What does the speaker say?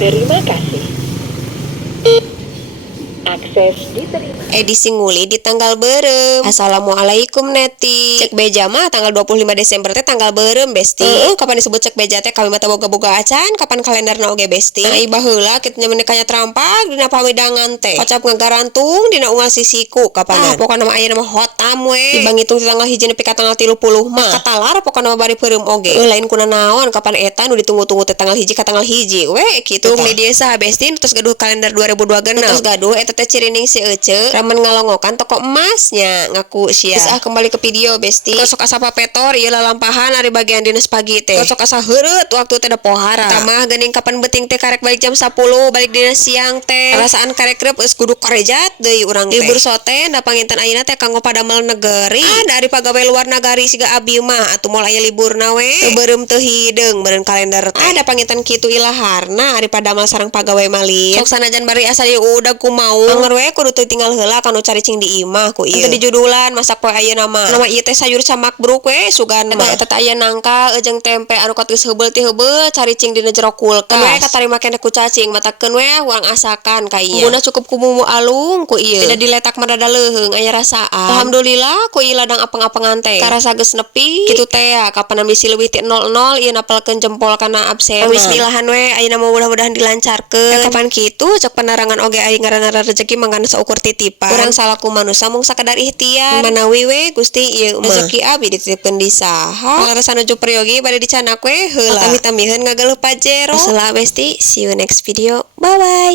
Terima kasih. Akses diterima. Edisi nguli di tanggal berem. Assalamualaikum Neti. Cek beja mah tanggal 25 Desember teh tanggal berem besti. Kapan disebut cek beja teh kami mata boga-boga acan. Kapan kalenderna oge besti. Nah iba heula kitu nya menikahnya terampak dina pamidangan teh. Kocap ngagarantung dina unggal sisiku kapanan. Pokona mah aya nama hotam we. Dibang hitung di tanggal 1 nepi ka tanggal 30 mah. Katalar pokona mah bari peureum oge. Lain kuna naon kapan eta nu ditunggu-tunggu teh tanggal 1 ka tanggal 1 we kitu. Di dieu saha besti terus gaduh kalender 2026. Terus gaduh eta teh cirining si Ece ramen ngalongokan toko emasnya ngaku sia. Terus kembali ke video besti. Sok asa papetor ieu lalampahan ari bagian dinas pagi teh. Sok asa heureut waktu teh da pohara. Tamah geuning kapan beuting teh karek balik jam 10 balik dinas siang teh. Perasaan karek reup geus kudu karejat deui urang teh. Libur sote da panginten ayeuna teh kanggo padamel negeri. Dari pagawe luar nagari siga abi mah atuh moal aya liburna we. Teu beureum teu hideung meureun kalender teh. Da panginten kitu ilaharna ari padamel sareng pagawe malih. Sok sanajan bari asa udah ku mau anger we kudu teu tinggal heula kanu caricing di imah ku ieu. Teu dijudulan masak poe ayeuna mah. Nama ieu teh sayur camak bruk we sugan mah. Eta teh aya nangka jeung tempe anu katus heubeul ti heubeul caricing dina jero kulkas. Kan we katarima keneh ku cacing matakeun we urang asakan ka ieu. Bumbuna cukup ku bumbu alung ku ieu. Tidak diletak madada leuheung aya rasaan. Alhamdulillah ku ieu ladang apeng-apengan teh. Karasa geus nepi kitu teh kapan bisi leuwih ti 00 ieu napelkeun jempol kana absen. Bismillahan we ayeuna mudah-mudahan dilancarkeun. Kapan kitu cek penerangan oge aya ngaranna rezeki mangga saukur titipan. Urang salaku manusia mung sakedar ikhtiar. Manawi we Gusti ieu rezeki abi dititipkeun di saha. Larasan nuju peryogi bade dicanak we heula. Tami-tamieun ngageuleuk pajero. Assalam besti, see you next video. Bye bye.